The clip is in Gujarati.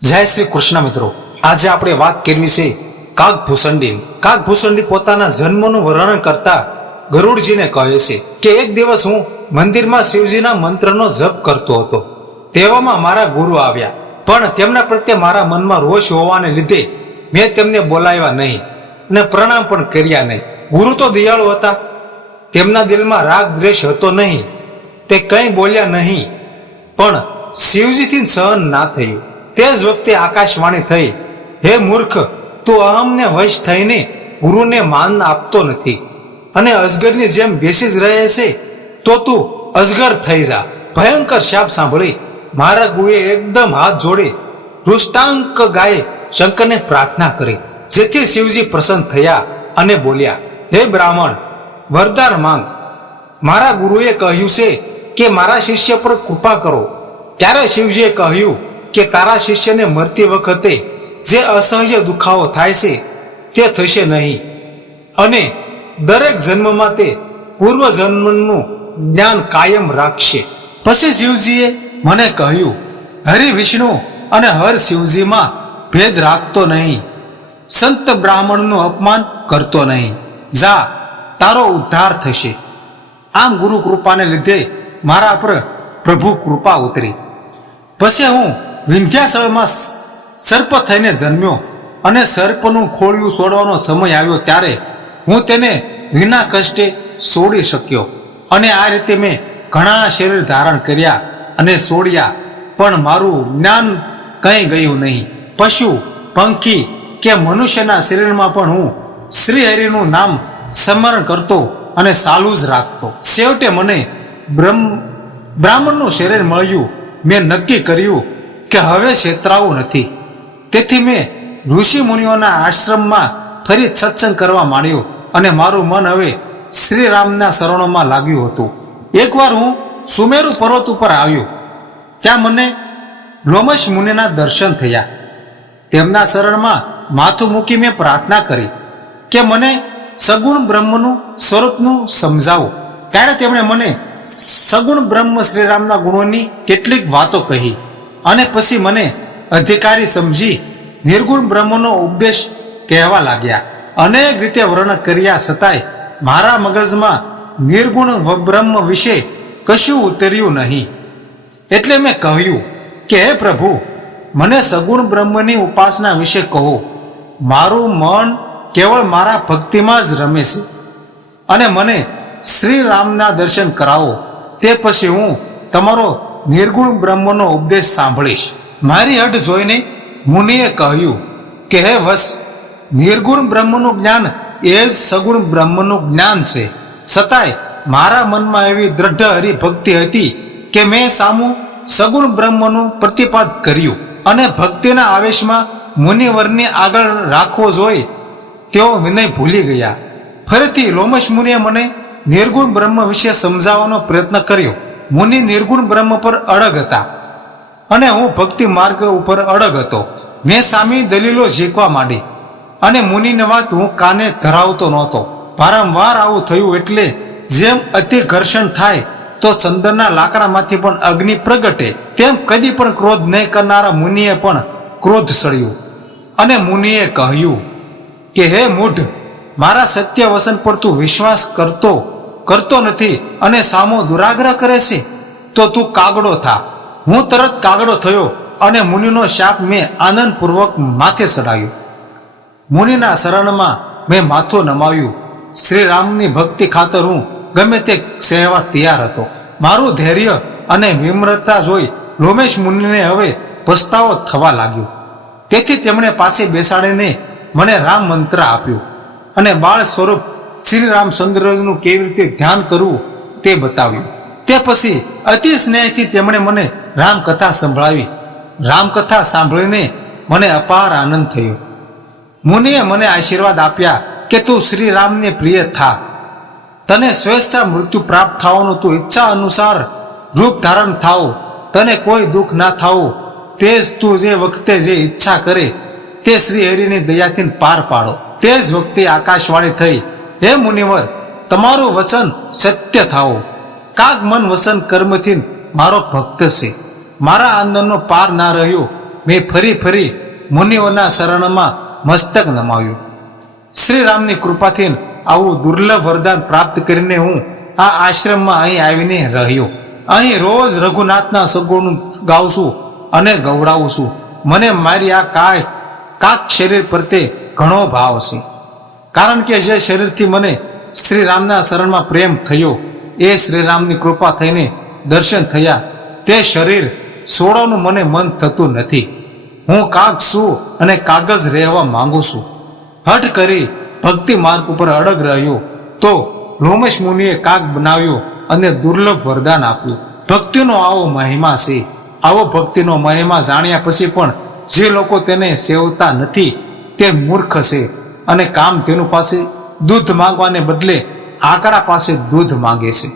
જય શ્રી કૃષ્ણ મિત્રો, આજે આપણે વાત કરવી છે કાગભૂષણની. કાગભૂષણની પોતાના જન્મનું વર્ણન કરતા ગરુડજીને કહે છે કે એક દિવસ હું મંદિરમાં શિવજીના મંત્રનો જપ કરતો હતો. તેવામાં મારા ગુરુ આવ્યા, પણ તેમના પ્રત્યે મારા મનમાં રોષ હોવાને લીધે મેં તેમને બોલાવ્યા નહીં અને પ્રણામ પણ કર્યા નહીં. ગુરુ તો દયાળુ હતા, તેમના દિલમાં રાગ દ્વેષ હતો નહીં, તે કંઈ બોલ્યા નહીં. પણ શિવજીથી સહન ના થયું. તે જ વખતે આકાશવાણી થઈ, હે મૂર્ખ, તું અહમને વશ થઈને ગુરુને માન આપતો નથી અને અજગરની જેમ બેસી જ રહે છે, તો તું અજગર થઈ જા. ભયંકર શાપ સાંભળી મારા ગુરુએ એકદમ હાથ જોડી રુષ્ટાંક ગાય શંકરને પ્રાર્થના કરી, જેથી શિવજી પ્રસન્ન થયા અને બોલ્યા, હે બ્રાહ્મણ, વરદાન માંગ. મારા ગુરુએ કહ્યું છે કે મારા શિષ્ય પર કૃપા કરો. ત્યારે શિવજીએ કહ્યું કે તારા શિષ્યને મરતી વખતે જે અસહ્ય દુખાવો થાય છે તે થશે નહીં અને દરેક જન્મમાં તે પૂર્વજન્મનું જ્ઞાન કાયમ રાખશે. પછી શિવજીએ મને કહ્યું, હરિ વિષ્ણુ અને હર શિવજીમાં ભેદ રાખતો નહીં, સંત બ્રાહ્મણનું અપમાન કરતો નહીં, જા, તારો ઉદ્ધાર થશે. આમ ગુરુ કૃપાને લીધે મારા પર પ્રભુ કૃપા ઉતરી. પછી હું વિંધ્યાચળમાં સર્પ થઈને જન્મ્યો અને સર્પનું ખોળિયું છોડવાનો સમય આવ્યો ત્યારે હું તેને વિના કષ્ટે છોડી શક્યો અને આ રીતે મેં ઘણા શરીર ધારણ કર્યા અને છોડ્યા, પણ મારું જ્ઞાન કંઈ ગયું નહીં. પશુ, પંખી કે મનુષ્યના શરીરમાં પણ હું શ્રીહરિનું નામ સ્મરણ કરતો અને ચાલુ જ રાખતો. છેવટે મને બ્રાહ્મણનું શરીર મળ્યું. મેં નક્કી કર્યું કે હવે છેતરાવું નથી. તેથી મેં ઋષિ મુનિઓના આશ્રમમાં ફરી સત્સંગ કરવા માંડ્યો અને મારું મન હવે શ્રી રામના શરણોમાં લાગ્યું હતું. એકવાર હું સુમેરુ પર્વત ઉપર આવ્યો. ત્યાં મને લોમશ મુનિના દર્શન થયા. તેમના શરણમાં માથું મૂકી મેં પ્રાર્થના કરી કે મને સગુણ બ્રહ્મનું સ્વરૂપનું સમજાવો. ત્યારે તેમણે મને સગુણ બ્રહ્મ શ્રીરામના ગુણોની કેટલીક વાતો કહી અને પછી મને અધિકારી સમજી નિર્ગુણ બ્રહ્મનો ઉપદેશ કહેવા લાગ્યા. અનેક રીતે વર્ણન કર્યા છતાંય મારા મગજમાં નિર્ગુણ બ્રહ્મ વિશે કશું ઉતર્યું નહીં. એટલે મેં કહ્યું કે હે પ્રભુ, મને સગુણ બ્રહ્મની ઉપાસના વિશે કહો. મારું મન કેવળ મારા ભક્તિમાં જ રમે છે અને મને શ્રી રામના દર્શન કરાવો. તે પછી હું તમારો નિર્ગુણ બ્રહ્મનો ઉપદેશ સાંભળીશ. મારી અડ જોઈને મુનિએ કહ્યું કે હે વસ, નિર્ગુણ બ્રહ્મનું જ્ઞાન એ જ સગુણ બ્રહ્મનું જ્ઞાન છે. છતાંય મારા મનમાં એવી દ્રઢ હરિભક્તિ હતી કે મેં સામું સગુણ બ્રહ્મનું પ્રતિપાદ કર્યું અને ભક્તિના આવેશમાં મુનિવરને આગળ રાખવો જોઈ તેઓ વિનય ભૂલી ગયા. ફરીથી લોમશ મુનિએ મને નિર્ગુણ બ્રહ્મ વિશે સમજાવવાનો પ્રયત્ન કર્યો. મુનિ નિર્ગુણ બ્રહ્મ પર અડગ હતા અને હું ભક્તિ માર્ગ ઉપર અડગ હતો. મેં સામી દલીલો ઝીકવા માંડી અને મુનિની વાત હું કાને ધરાવતો નહોતો. વારંવાર આવું થયું એટલે જેમ અતિ ઘર્ષણ થાય તો ચંદનના લાકડામાંથી પણ અગ્નિ પ્રગટે, તેમ કદી પણ ક્રોધ નહીં કરનારા મુનિએ પણ ક્રોધ સળ્યું અને મુનિએ કહ્યું કે હે મૂઢ, મારા સત્ય વસન પર તું વિશ્વાસ કરતો નથી અને સામો દુરાગ્રહ કરે છે, તો તું કાગડો થા. હું તરત કાગડો થયો અને મુનિનો શાપ મેં આનંદપૂર્વક માથે ચડાવ્યો. મુનિના શરણમાં મેં માથું નમાવ્યું. શ્રી રામની ભક્તિ ખાતર હું ગમે તે સહેવા તૈયાર હતો. મારું ધૈર્ય અને વિમ્રતા જોઈ લોમેશ મુનિને હવે પસ્તાવો થવા લાગ્યો. તેથી તેમણે પાસે બેસાડીને મને રામ મંત્ર આપ્યું અને બાળ સ્વરૂપ શ્રી રામચંદ્રનું કેવી રીતે ધ્યાન કરવું તે બતાવ્યું. તે પછી અતિ સ્નેહથી તેમણે મને રામકથા સંભળાવી. રામકથા સાંભળીને મને અપાર આનંદ થયો. મુનિએ મને આશીર્વાદ આપ્યા કે તું શ્રી રામને પ્રિય થા. તને સ્વેચ્છા મૃત્યુ પ્રાપ્ત થવાનું, તું ઈચ્છા અનુસાર રૂપ ધારણ થાવ, તને કોઈ દુઃખ ના થાવું, તે જ તું જે વખતે જે ઈચ્છા કરે તે શ્રી હરિની દયાથી પાર પાડો. તે જ વખતે આકાશવાણી થઈ, હે મુનિવર, તમારું વચન સત્ય થાવો. કાગ મન વસન કર્મથી મારો ભક્ત છે. મારા આનંદનો પાર ના રહ્યો મેં ફરી ફરી મુનિઓના શરણમાં મસ્તક નમાવ્યું. શ્રી રામની કૃપાથી આવું દુર્લભ વરદાન પ્રાપ્ત કરીને હું આ આશ્રમમાં અહીં આવીને રહ્યો. અહીં રોજ રઘુનાથના સગોનું ગાઉં છું અને ગૌડાવું છું. મને મારી આ કાક શરીર પ્રત્યે ઘણો ભાવ છે, કારણ કે જે શરીરથી મને શ્રી રામના શરણમાં પ્રેમ થયો, એ શ્રી રામની કૃપા થઈને દર્શન થયા, તે શરીર છોડવાનું મને મન થતું નથી. હું કાક છું અને કાગજ રહેવા માંગુ છું. હઠ કરી ભક્તિ માર્ગ ઉપર અડગ રહ્યો તો લોમશ મુનિએ કાક બનાવ્યો અને દુર્લભ વરદાન આપ્યું. ભક્તિનો આવો મહિમા છે. આવો ભક્તિનો મહિમા જાણ્યા પછી પણ જે લોકો તેને સેવતા નથી તે મૂર્ખ છે અને કામધેનુ પાસે દૂધ માંગવાને બદલે આકડા પાસે દૂધ માંગે છે.